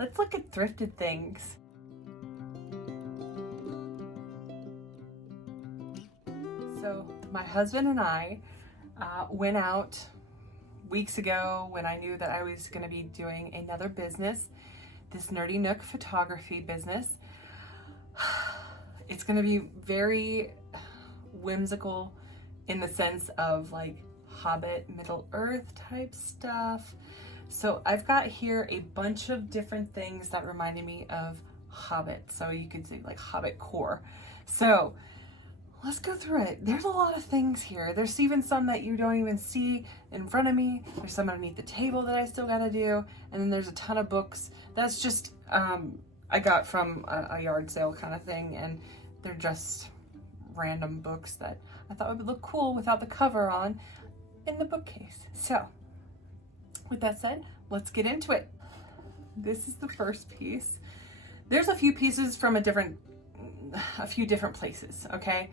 let's look at thrifted things. So my husband and I went out weeks ago when I knew that I was going to be doing another business, this Nerdy Nook photography business. It's going to be very whimsical in the sense of like Hobbit, Middle Earth type stuff. So I've got here a bunch of different things that reminded me of Hobbit. So you could say like Hobbit core. So let's go through it. There's a lot of things here. There's even some that you don't even see in front of me. There's some underneath the table that I still gotta do. And then there's a ton of books. That's just, I got from a yard sale kind of thing. And they're just random books that I thought would look cool without the cover on in the bookcase. So with that said, let's get into it. This is the first piece. There's a few pieces from a few different places, okay?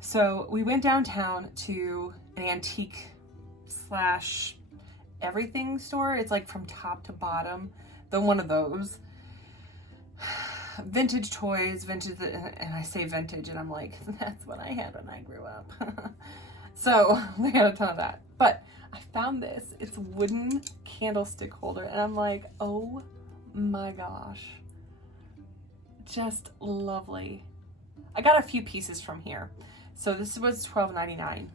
So we went downtown to an antique slash everything store. It's like from top to bottom, one of those. Vintage toys, and I say vintage and I'm like, that's what I had when I grew up. So we had a ton of that. But I found this. It's a wooden candlestick holder and I'm like, oh my gosh. Just lovely. I got a few pieces from here. So this was $12.99.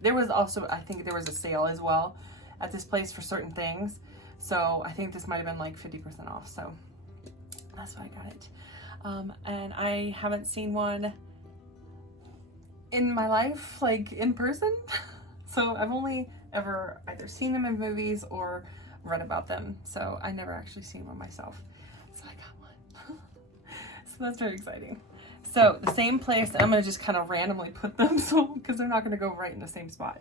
There was also, I think there was a sale as well at this place for certain things. So I think this might have been like 50% off. So that's why I got it. And I haven't seen one in my life, like in person. So I've only ever either seen them in movies or read about them. So I never actually seen one myself. So I got one. So that's very exciting. So the same place, I'm gonna just kind of randomly put them so because they're not gonna go right in the same spot.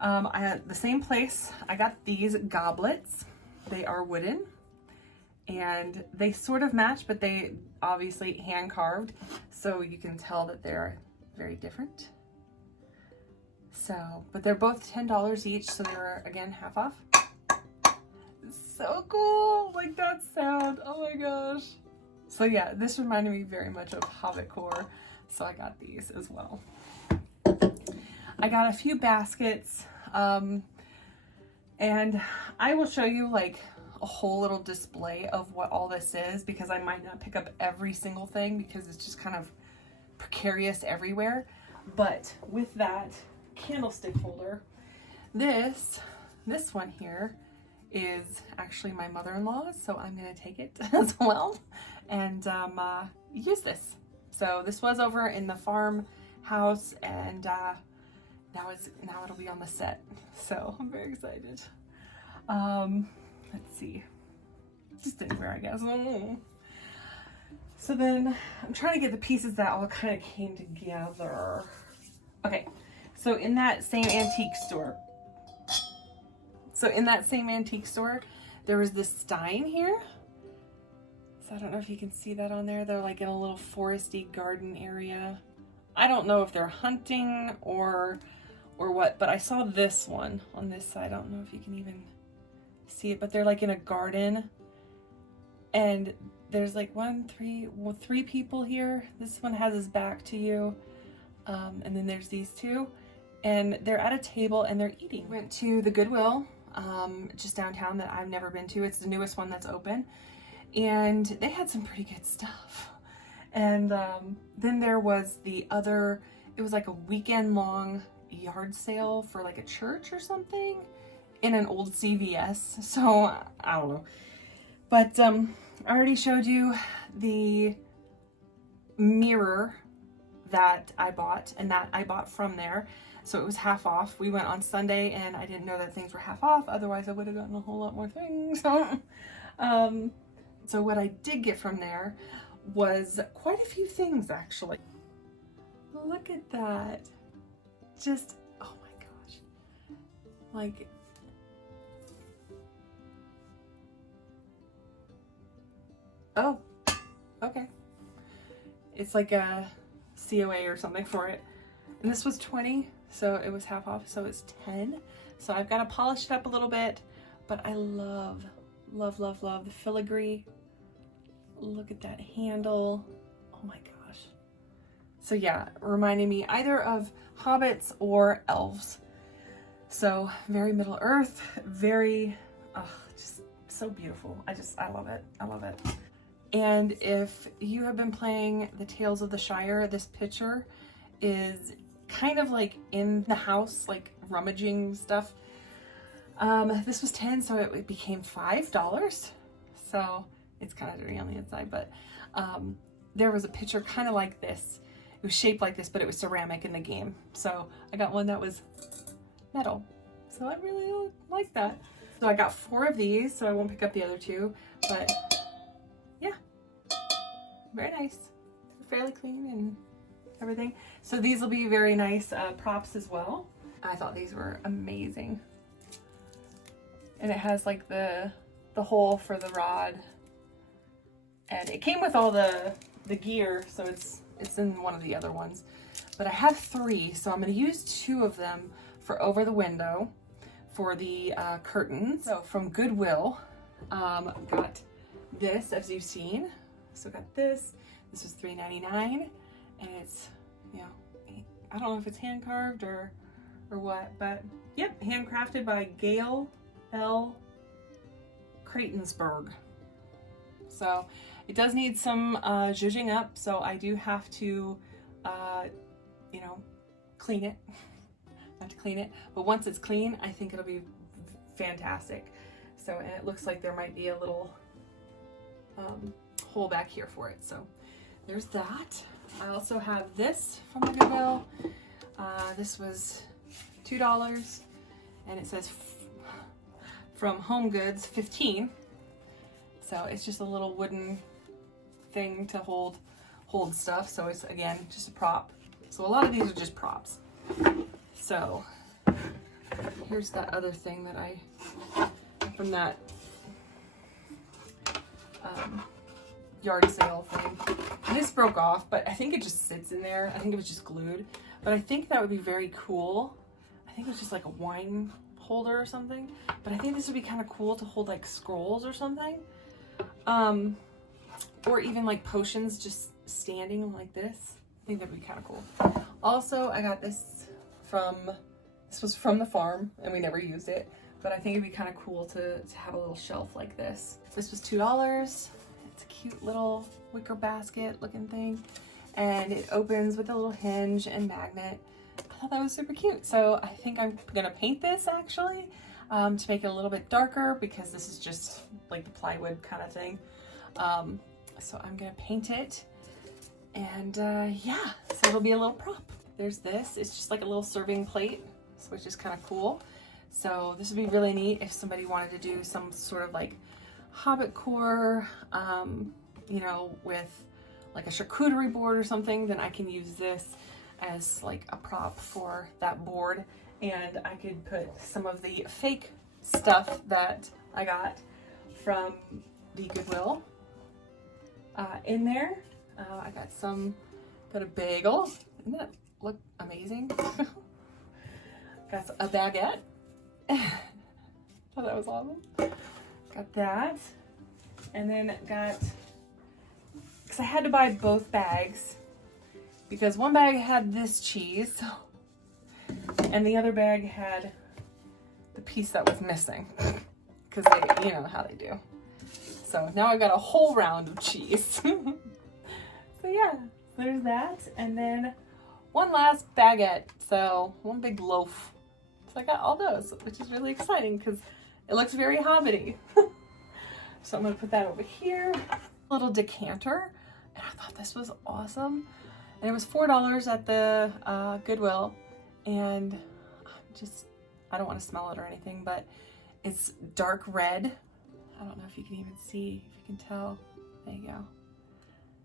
I had the same place. I got these goblets. They are wooden and they sort of match, but they obviously hand carved. So you can tell that they're very different. So, but they're both $10 each. So they're again half off. So cool. Like that sound. Oh my gosh. So yeah, this reminded me very much of Hobbit core. So I got these as well. I got a few baskets. And I will show you like a whole little display of what all this is because I might not pick up every single thing because it's just kind of precarious everywhere. But with that candlestick holder, this one here is actually my mother-in-law's, so I'm gonna take it as well and use this. So this was over in the farmhouse and now it'll be on the set. So I'm very excited. Let's see, just anywhere I guess. So then I'm trying to get the pieces that all kind of came together. Okay, so in that same antique store, there was this stein here. So I don't know if you can see that on there. They're like in a little foresty garden area. I don't know if they're hunting or what, but I saw this one on this side. I don't know if you can even see it, but they're like in a garden and there's like three people here. This one has his back to you. And then there's these two and they're at a table and they're eating. Went to the Goodwill, just downtown that I've never been to. It's the newest one that's open and they had some pretty good stuff. And then there was it was like a weekend long yard sale for like a church or something in an old CVS. So I don't know. But I already showed you the mirror that I bought and that I bought from there. So it was half off. We went on Sunday and I didn't know that things were half off. Otherwise I would have gotten a whole lot more things. So what I did get from there was quite a few things actually. Look at that. Just, oh my gosh. Like, oh, okay. It's like a COA or something for it. And this was 20, so it was half off, so it's 10. So I've got to polish it up a little bit, but I love Love, love, love the filigree. Look at that handle. Oh my gosh. So yeah, reminding me either of hobbits or elves. So very Middle Earth, very, just so beautiful. I love it. I love it. And if you have been playing the Tales of the Shire, this picture is kind of like in the house, like rummaging stuff. This was 10, so it became $5. So it's kind of dirty on the inside, but there was a picture kind of like this. It was shaped like this, but it was ceramic in the game. So I got one that was metal. So I really like that. So I got 4 of these, so I won't pick up the other 2, but yeah, very nice. Fairly clean and everything. So these will be very nice props as well. I thought these were amazing. And it has like the hole for the rod. And it came with all the gear, so it's in one of the other ones. But I have 3, so I'm going to use 2 of them for over the window for the curtains. So from Goodwill, got this, as you've seen. So got this. This was $3.99, and it's, you know, I don't know if it's hand carved or what, but yep, handcrafted by Gail L. Cratonsburg. So it does need some zhuzhing up, so I do have to, you know, clean it. I have to clean it, but once it's clean, I think it'll be fantastic. So, and it looks like there might be a little hole back here for it. So there's that. I also have this from the Goodwill. This was $2, and it says from Home Goods 15. So it's just a little wooden thing to hold stuff. So it's, again, just a prop. So a lot of these are just props. So here's that other thing that I, from that yard sale thing. This broke off, but I think it just sits in there. I think it was just glued, but I think that would be very cool. I think it was just like a wine holder or something, but I think this would be kind of cool to hold like scrolls or something. Or even like potions just standing like this. I think that would be kind of cool. Also, I got this was from the farm, and we never used it, but I think it'd be kind of cool to have a little shelf like this. This was $2. It's a cute little wicker basket looking thing, and it opens with a little hinge and magnet. I thought that was super cute. So I think I'm gonna paint this actually, to make it a little bit darker, because this is just like the plywood kind of thing. So I'm gonna paint it, and yeah, so it'll be a little prop. There's this, it's just like a little serving plate, which is kind of cool. So this would be really neat if somebody wanted to do some sort of like Hobbit core, you know, with like a charcuterie board or something, then I can use this as like a prop for that board. And I could put some of the fake stuff that I got from the Goodwill in there. I got a bagel. Doesn't that look amazing? Got a baguette. Thought that was awesome. Got that. And then got, because I had to buy both bags, because one bag had this cheese and the other bag had the piece that was missing, because they, you know how they do. So now I've got a whole round of cheese. So yeah, there's that. And then one last baguette, so one big loaf. So I got all those, which is really exciting because it looks very hobbity. So I'm gonna put that over here. A little decanter, and I thought this was awesome. And it was $4 at the Goodwill, and I don't want to smell it or anything, but it's dark red. I don't know if you can even see, if you can tell. There you go.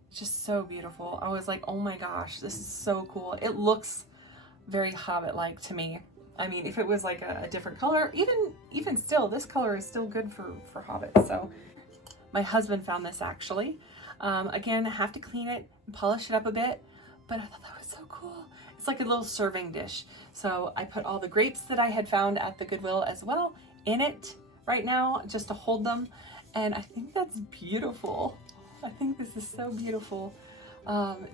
It's just so beautiful. I was like, oh my gosh, this is so cool. It looks very Hobbit-like to me. I mean, if it was like a different color, even still, this color is still good for Hobbit. So my husband found this actually. Again, I have to clean it and polish it up a bit, but I thought that was so cool. It's like a little serving dish. So I put all the grapes that I had found at the Goodwill as well in it right now, just to hold them. And I think that's beautiful. I think this is so beautiful.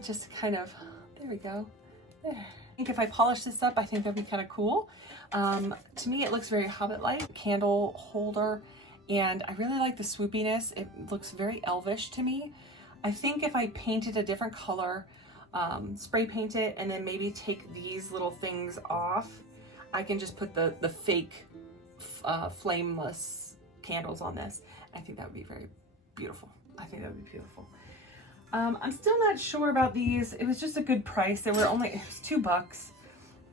Just kind of, there we go. There. I think if I polish this up, I think that'd be kind of cool. To me, it looks very Hobbit-like, candle holder, and I really like the swoopiness. It looks very elvish to me. I think if I painted a different color, spray paint it, and then maybe take these little things off, I can just put the fake flameless candles on this. I think that would be very beautiful. I think that would be beautiful. I'm still not sure about these. It was just a good price. They were only, it was $2.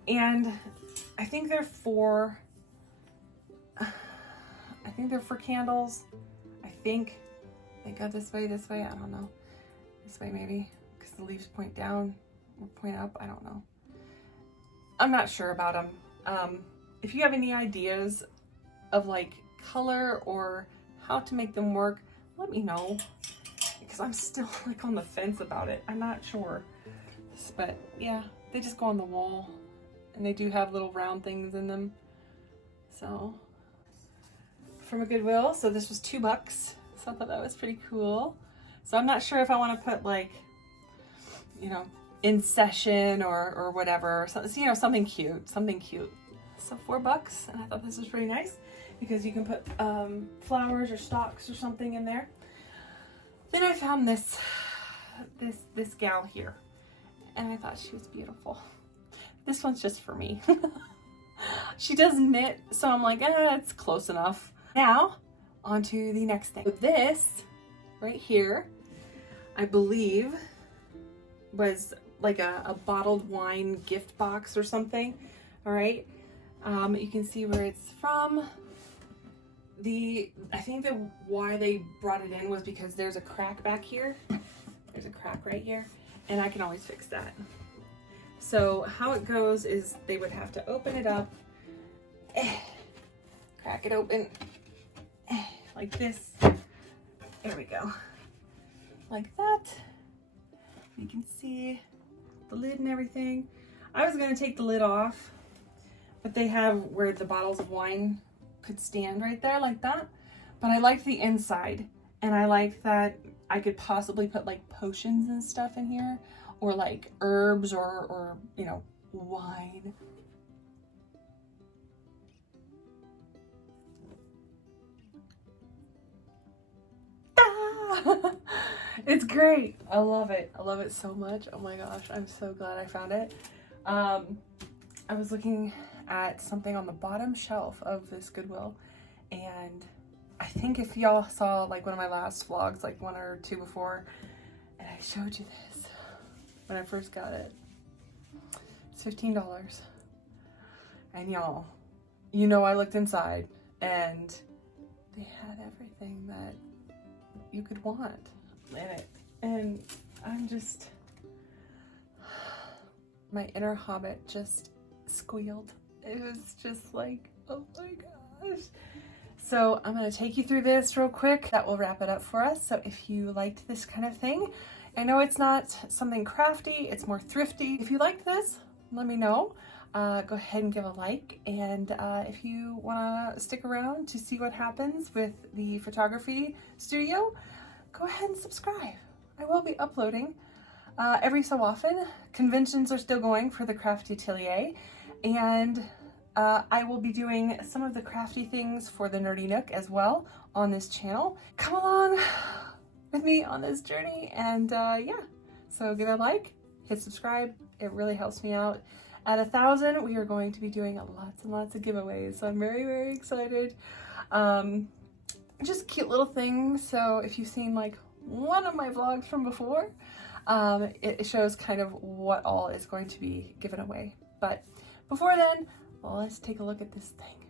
And I think they're for candles. I think they go this way, I don't know. This way maybe, because the leaves point down or point up, I don't know. I'm not sure about them. If you have any ideas of like color or how to make them work, let me know, because I'm still like on the fence about it. I'm not sure, but yeah, they just go on the wall, and they do have little round things in them. So from a Goodwill, so this was $2, so I thought that was pretty cool. So I'm not sure if I want to put like, you know, in session or whatever, so, you know, something cute. So $4, and I thought this was pretty nice because you can put flowers or stalks or something in there. Then I found this gal here, and I thought she was beautiful. This one's just for me. She does knit, so I'm like, it's close enough. Now, on to the next thing. This right here, I believe, was like a bottled wine gift box or something. All right. You can see where it's from. I think why they brought it in was because there's a crack back here. There's a crack right here, and I can always fix that. So how it goes is they would have to open it up, crack it open, like this. There we go. Like that. You can see the lid and everything. I was gonna take the lid off, but they have where the bottles of wine could stand right there like that. But I like the inside, and I like that I could possibly put like potions and stuff in here, or like herbs or you know, wine. It's great. I love it. I love it so much. Oh my gosh, I'm so glad I found it. I was looking at something on the bottom shelf of this Goodwill, and I think if y'all saw like one of my last vlogs, like one or two before, and I showed you this when I first got it. It's $15. And y'all, you know, I looked inside and they had everything that you could want in it. And I'm just, my inner Hobbit just squealed. It was just like, oh my gosh. So I'm going to take you through this real quick. That will wrap it up for us. So if you liked this kind of thing, I know it's not something crafty, it's more thrifty. If you liked this, let me know. Go ahead and give a like. And if you want to stick around to see what happens with the photography studio, go ahead and subscribe. I will be uploading every so often. Conventions are still going for the Crafty Atelier, and I will be doing some of the crafty things for the Nerdy Nook as well on this channel. Come along with me on this journey, and yeah, so give it a like, hit subscribe. It really helps me out. At 1,000, we are going to be doing lots and lots of giveaways, so I'm very, very excited. Just cute little things. So if you've seen like one of my vlogs from before, it shows kind of what all is going to be given away. But before then, well, let's take a look at this thing.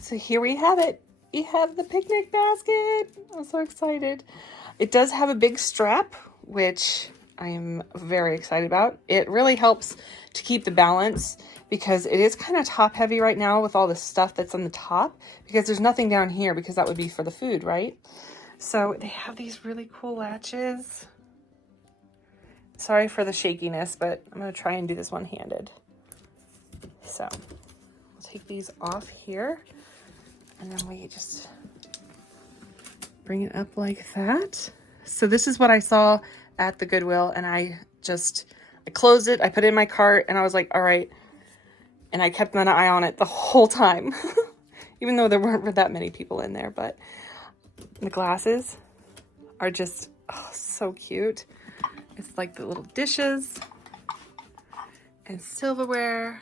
So here we have it. We have the picnic basket. I'm so excited. It does have a big strap, which I'm very excited about. It really helps to keep the balance because it is kind of top heavy right now with all the stuff that's on the top, because there's nothing down here because that would be for the food, right? So they have these really cool latches. Sorry for the shakiness, but I'm going to try and do this one-handed. So I'll take these off here, and then we just bring it up like that. So this is what I saw at the Goodwill, and I closed it, I put it in my cart, and I was like, all right. And I kept an eye on it the whole time, even though there weren't that many people in there. But the glasses are just so cute. It's like the little dishes and silverware.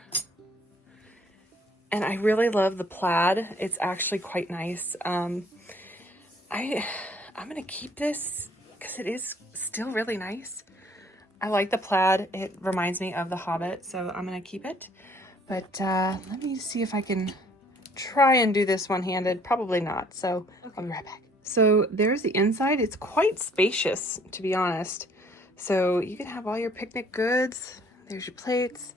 And I really love the plaid. It's actually quite nice. I'm gonna keep this because it is still really nice. I like the plaid. It reminds me of the Hobbit, so I'm gonna keep it. But let me see if I can try and do this one-handed. Probably not, so I'll be right back. So there's the inside. It's quite spacious, to be honest. So you can have all your picnic goods. There's your plates.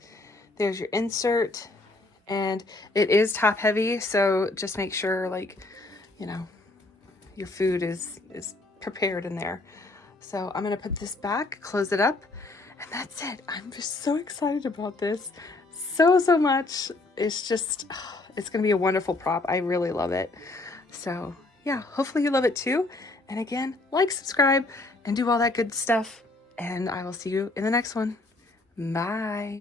There's your insert. And it is top heavy, so just make sure, like, you know, your food is prepared in there. So I'm gonna put this back, close it up, and that's it. I'm just so excited about this. So much. It's just, it's gonna be a wonderful prop. I really love it. So yeah, hopefully you love it too. And again, like, subscribe, and do all that good stuff. And I will see you in the next one. Bye.